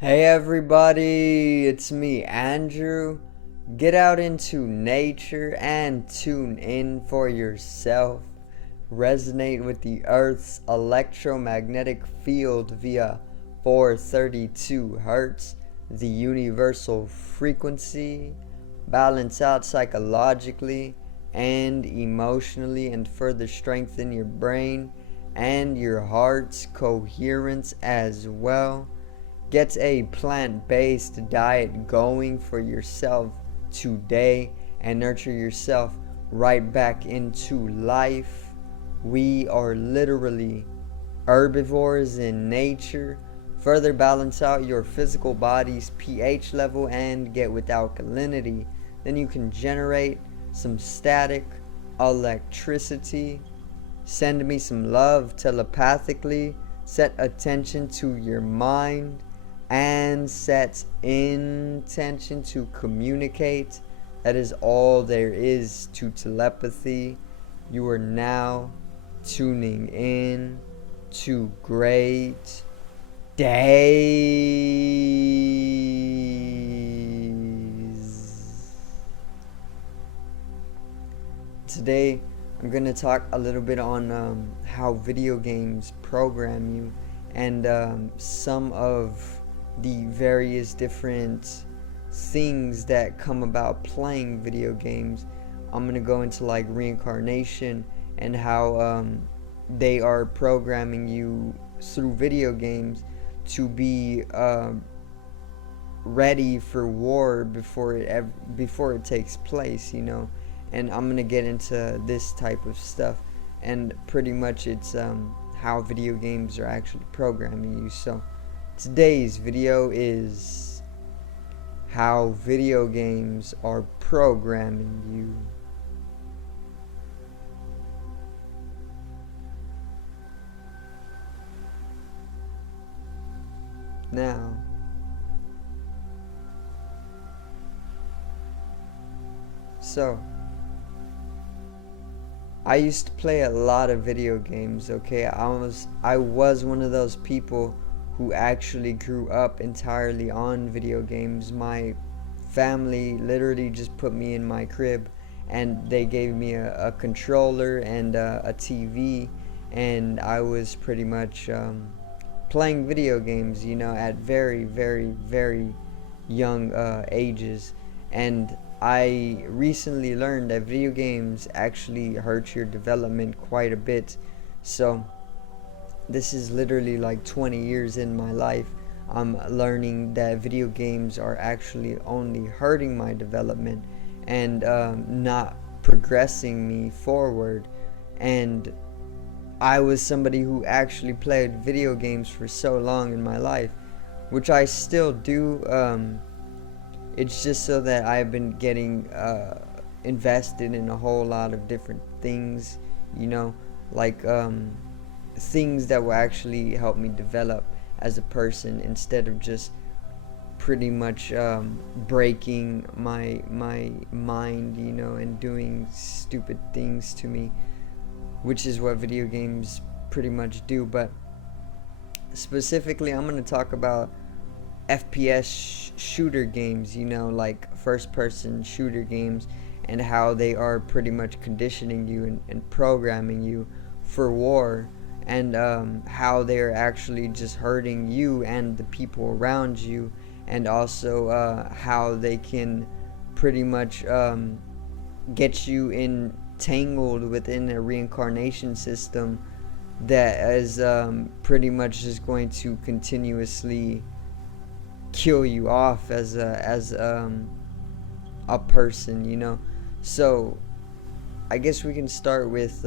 Hey everybody, it's me, Andrew. Get out into nature and tune in for yourself. Resonate with the Earth's electromagnetic field via 432 Hertz, the universal frequency. Balance out psychologically and emotionally, and further strengthen your brain and your heart's coherence as well. Get a plant-based diet going for yourself today and nurture yourself right back into life. We are literally herbivores in nature. Further balance out your physical body's pH level and get with alkalinity. Then you can generate some static electricity. Send me some love telepathically. Set attention to your mind and set intention to communicate. That is all there is to telepathy. You are now tuning in to great days. Today I'm going to talk a little bit on how video games program you and some of the various different things that come about playing video games. I'm going to go into like reincarnation and how they are programming you through video games to be ready for war before it takes place, and I'm gonna get into this type of stuff, and pretty much it's how video games are actually programming you. So today's video is how video games are programming you. Now, so I used to play a lot of video games, okay? I was one of those people who actually grew up entirely on video games. My family literally just put me in my crib and they gave me a controller and a TV, and I was pretty much playing video games, at very, very, very young ages. And I recently learned that video games actually hurt your development quite a bit. So this is literally like 20 years in my life. I'm learning that video games are actually only hurting my development and not progressing me forward. And I was somebody who actually played video games for so long in my life, which I still do. It's just so that I've been getting invested in a whole lot of different things, like things that will actually help me develop as a person, instead of just pretty much breaking my mind, and doing stupid things to me, which is what video games pretty much do. But specifically, I'm going to talk about FPS shooter games, like first person shooter games, and how they are pretty much conditioning you and programming you for war, and how they are actually just hurting you and the people around you, and also how they can pretty much get you entangled within a reincarnation system that is pretty much just going to continuously kill you off as a person. So I guess we can start with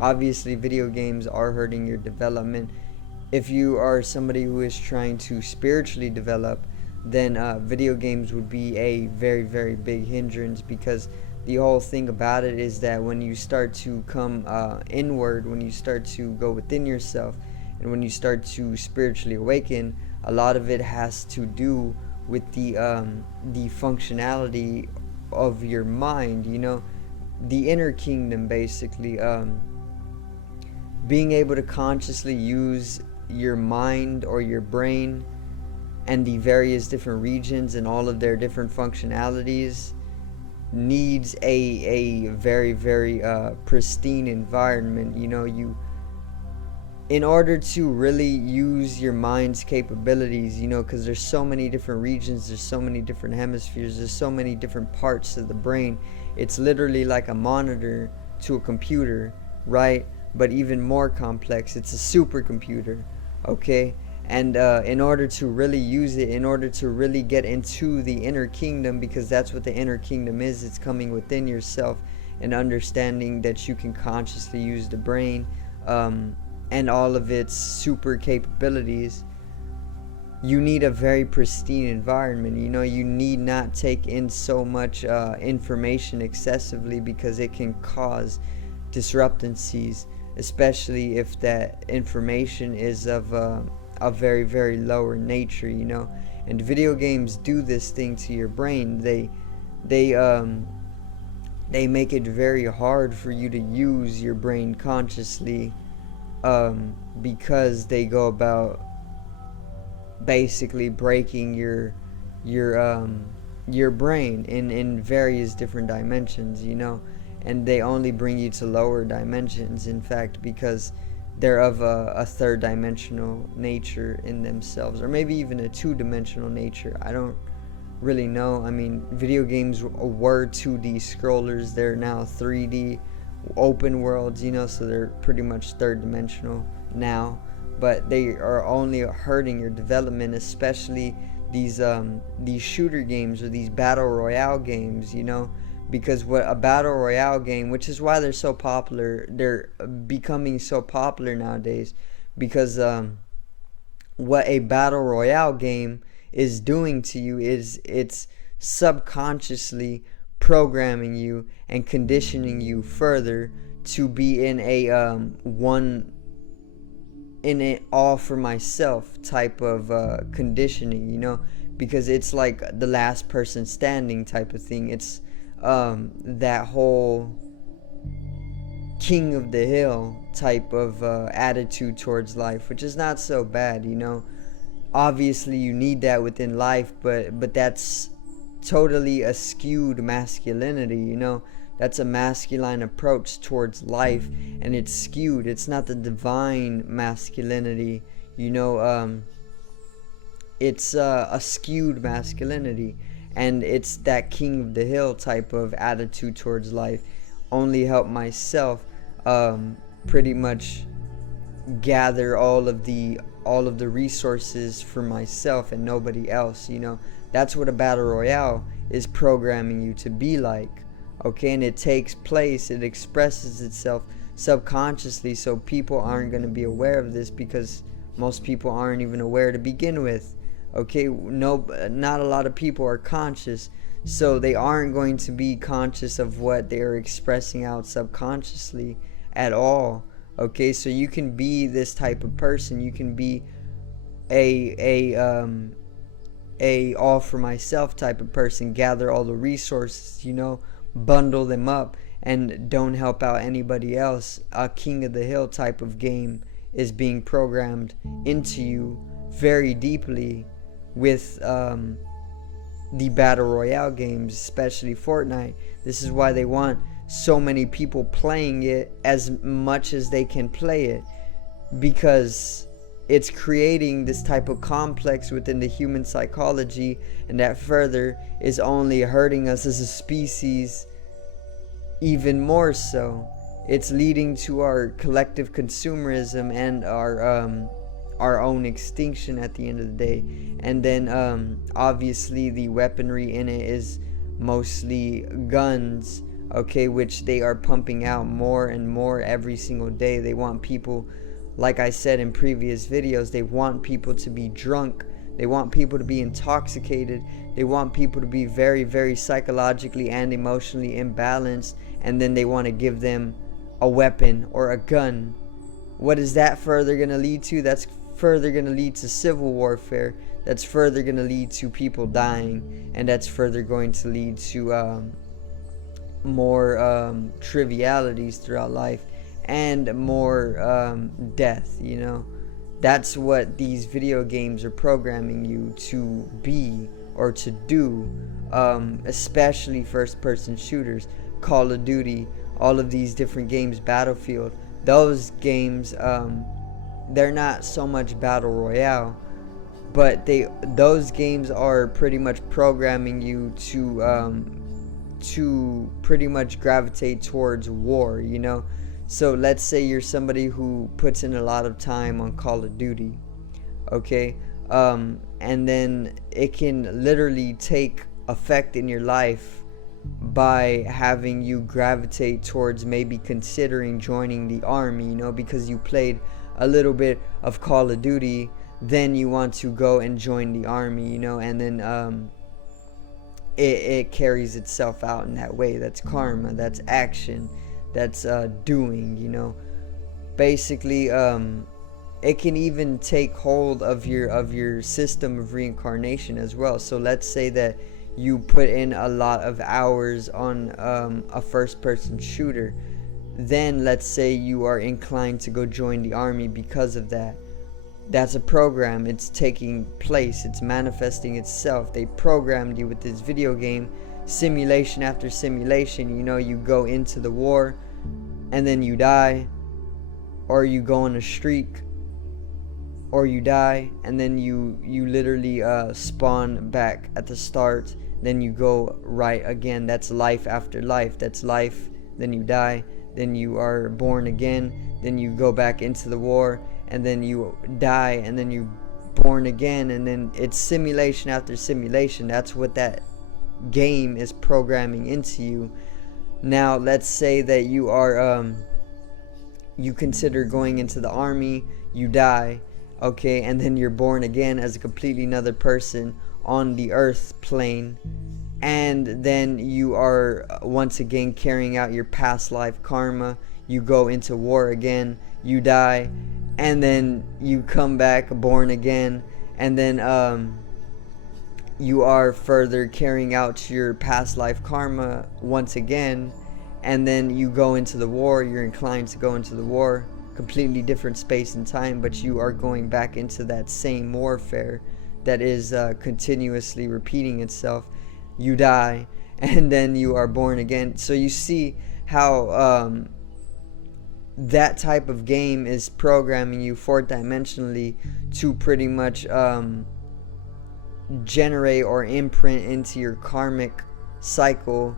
obviously video games are hurting your development. If you are somebody who is trying to spiritually develop, then video games would be a very, very big hindrance, because the whole thing about it is that when you start to come inward, when you start to go within yourself, and when you start to spiritually awaken, a lot of it has to do with the functionality of your mind, the inner kingdom, basically. Being able to consciously use your mind or your brain and the various different regions and all of their different functionalities needs a very very pristine environment. In order to really use your mind's capabilities, because there's so many different regions, there's so many different hemispheres, there's so many different parts of the brain. It's literally like a monitor to a computer, right? But even more complex. It's a supercomputer, okay? And in order to really use it, in order to really get into the inner kingdom, because that's what the inner kingdom is, it's coming within yourself and understanding that you can consciously use the brain, and all of its super capabilities. You need a very pristine environment. You need not take in so much information excessively, because it can cause disruptancies, especially if that information is of a very very lower nature. And video games do this thing to your brain. They make it very hard for you to use your brain consciously, because they go about basically breaking your brain in various different dimensions, and they only bring you to lower dimensions, in fact, because they're of a third dimensional nature in themselves, or maybe even a two-dimensional nature. I don't really know. I mean, video games were 2D scrollers. They're now 3D open worlds, so they're pretty much third dimensional now, but they are only hurting your development, especially these shooter games or these battle royale games, because what a battle royale game, which is why they're so popular, they're becoming so popular nowadays, because what a battle royale game is doing to you is it's subconsciously programming you and conditioning you further to be in a all for myself type of conditioning, because it's like the last person standing type of thing. It's that whole king of the hill type of attitude towards life, which is not so bad. Obviously you need that within life, but that's totally a skewed masculinity. That's a masculine approach towards life, and it's skewed. It's not the divine masculinity. It's a skewed masculinity, and it's that king of the hill type of attitude towards life. Only help myself, pretty much gather all of the resources for myself and nobody else. That's what a battle royale is programming you to be like, okay? And it takes place, it expresses itself subconsciously, so people aren't going to be aware of this, because most people aren't even aware to begin with, okay? No, not a lot of people are conscious, so they aren't going to be conscious of what they're expressing out subconsciously at all, okay? So you can be this type of person. You can be a all for myself type of person, gather all the resources, bundle them up, and don't help out anybody else. A king of the hill type of game is being programmed into you very deeply with the battle royale games, especially Fortnite. This is why they want so many people playing it as much as they can play it, because it's creating this type of complex within the human psychology, and that further is only hurting us as a species even more so. It's leading to our collective consumerism and our own extinction at the end of the day. And then obviously the weaponry in it is mostly guns, okay, which they are pumping out more and more every single day. They want people, like I said in previous videos, they want people to be drunk. They want people to be intoxicated. They want people to be very, very psychologically and emotionally imbalanced. And then they want to give them a weapon or a gun. What is that further going to lead to? That's further going to lead to civil warfare. That's further going to lead to people dying. And that's further going to lead to more trivialities throughout life. And more death, That's what these video games are programming you to be or to do, especially first person shooters, Call of Duty, all of these different games, Battlefield. Those games, they're not so much battle royale, but those games are pretty much programming you to pretty much gravitate towards war, you know. So let's say you're somebody who puts in a lot of time on Call of Duty, okay, and then it can literally take effect in your life by having you gravitate towards maybe considering joining the army, you know, because you played a little bit of Call of Duty, then you want to go and join the army, you know, and then it carries itself out in that way. That's karma, that's action, that's doing, you know. Basically, it can even take hold of your system of reincarnation as well. So let's say that you put in a lot of hours on a first person shooter, then let's say you are inclined to go join the army because of that. That's a program. It's taking place, it's manifesting itself. They programmed you with this video game, simulation after simulation. You know, you go into the war and then you die, or you go on a streak, or you die and then you literally spawn back at the start, then you go right again. That's life after life. That's life, then you die, then you are born again, then you go back into the war, and then you die, and then you born again, and then it's simulation after simulation. That's what that game is programming into you. Now let's say that you are you consider going into the army, you die, okay, and then you're born again as a completely another person on the earth plane, and then you are once again carrying out your past life karma. You go into war again, you die, and then you come back born again, and then you are further carrying out your past life karma once again, and then you go into the war. You're inclined to go into the war, completely different space and time, but you are going back into that same warfare that is continuously repeating itself. You die, and then you are born again. So you see how that type of game is programming you fourth dimensionally to pretty much generate or imprint into your karmic cycle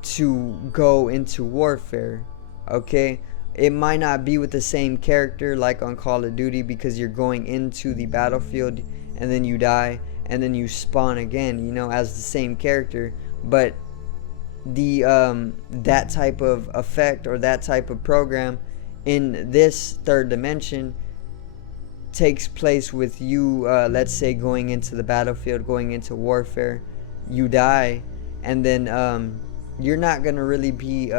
to go into warfare, okay? It might not be with the same character like on Call of Duty, because you're going into the battlefield and then you die and then you spawn again, you know, as the same character. But the that type of effect or that type of program in this third dimension takes place with you, let's say going into the battlefield, going into warfare. You die, and then you're not gonna really be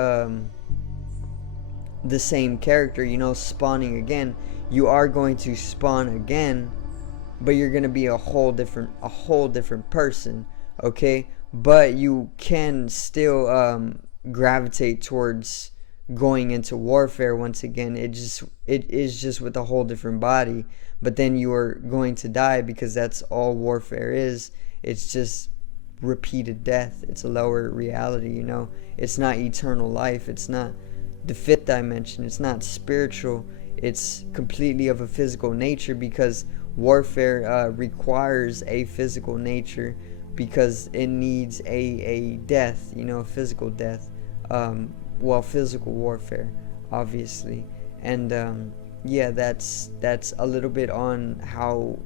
the same character, you know, spawning again. You are going to spawn again, but you're gonna be a whole different person, okay? But you can still gravitate towards going into warfare once again. It is just with a whole different body. But then you are going to die, because that's all warfare is. It's just repeated death. It's a lower reality, you know. It's not eternal life. It's not the fifth dimension. It's not spiritual. It's completely of a physical nature, because warfare requires a physical nature, because it needs a death, you know, physical death. Well, physical warfare, obviously. And yeah, that's a little bit on how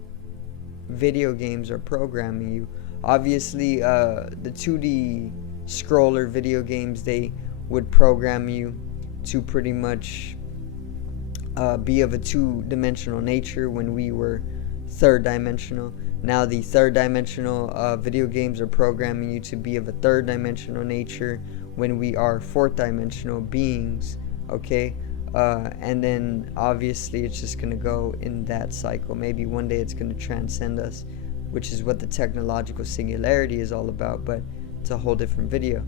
video games are programming you. Obviously, the 2D scroller video games, they would program you to pretty much be of a two-dimensional nature when we were third-dimensional. Now the third-dimensional video games are programming you to be of a third-dimensional nature when we are fourth-dimensional beings, okay? And then obviously it's just going to go in that cycle. Maybe one day it's going to transcend us, which is what the technological singularity is all about, but it's a whole different video.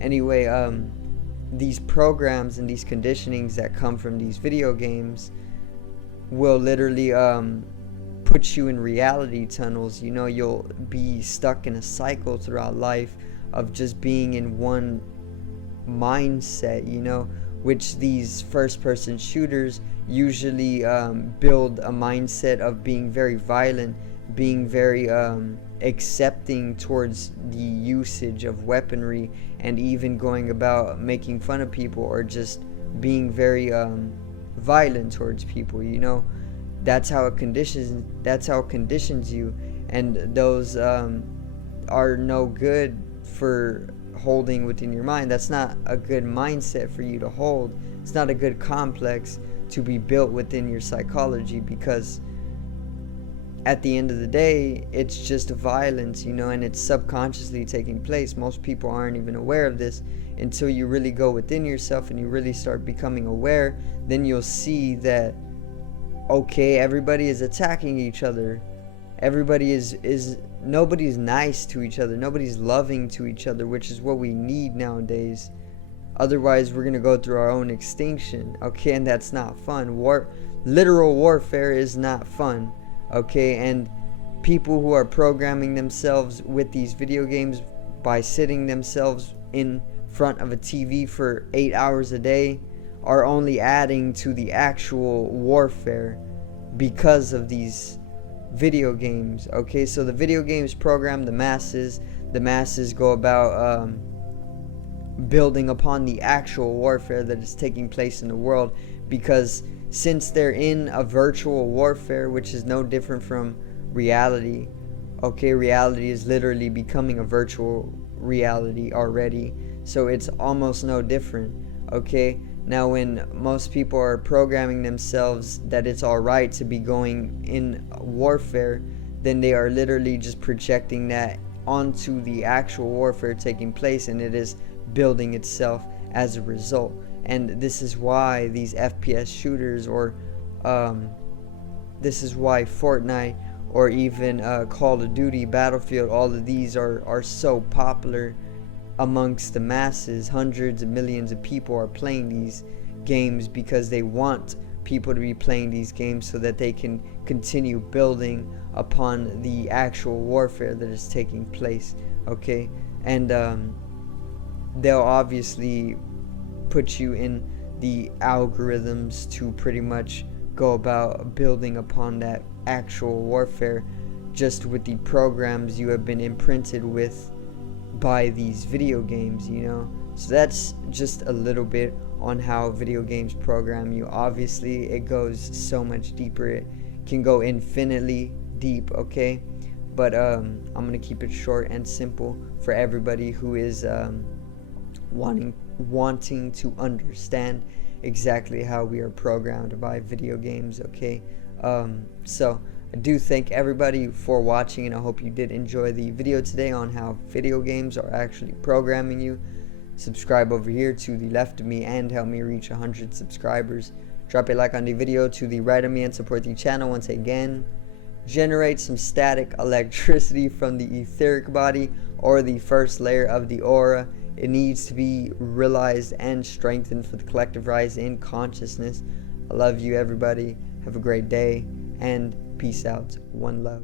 Anyway, these programs and these conditionings that come from these video games, will literally put you in reality tunnels. You'll be stuck in a cycle throughout life of just being in one mindset, which these first person shooters usually build a mindset of being very violent, being very accepting towards the usage of weaponry, and even going about making fun of people, or just being very violent towards people. That's how it conditions you, and those are no good for holding within your mind. That's not a good mindset for you to hold. It's not a good complex to be built within your psychology, because at the end of the day, it's just violence, and it's subconsciously taking place. Most people aren't even aware of this until you really go within yourself and you really start becoming aware. Then you'll see that, okay, everybody is attacking each other. Everybody is nobody's nice to each other. Nobody's loving to each other, which is what we need nowadays. Otherwise, we're going to go through our own extinction, okay? And that's not fun. Literal warfare is not fun, okay? And people who are programming themselves with these video games by sitting themselves in front of a TV for 8 hours a day are only adding to the actual warfare because of these video games, okay? So the video games program the masses go about building upon the actual warfare that is taking place in the world, because since they're in a virtual warfare, which is no different from reality, okay? Reality is literally becoming a virtual reality already, so it's almost no different, okay? Now, when most people are programming themselves that it's alright to be going in warfare, then they are literally just projecting that onto the actual warfare taking place, and it is building itself as a result. And this is why these FPS shooters, or this is why Fortnite, or even Call of Duty, Battlefield, all of these are so popular amongst the masses. Hundreds of millions of people are playing these games because they want people to be playing these games so that they can continue building upon the actual warfare that is taking place, okay? And they'll obviously put you in the algorithms to pretty much go about building upon that actual warfare just with the programs you have been imprinted with by these video games, So that's just a little bit on how video games program you. Obviously, it goes so much deeper. It can go infinitely deep, okay? But I'm going to keep it short and simple for everybody who is wanting to understand exactly how we are programmed by video games, okay? So I do thank everybody for watching, and I hope you did enjoy the video today on how video games are actually programming you. Subscribe over here to the left of me and help me reach 100 subscribers. Drop a like on the video to the right of me and support the channel once again. Generate some static electricity from the etheric body, or the first layer of the aura. It needs to be realized and strengthened for the collective rise in consciousness. I love you, everybody. Have a great day, and peace out. One love.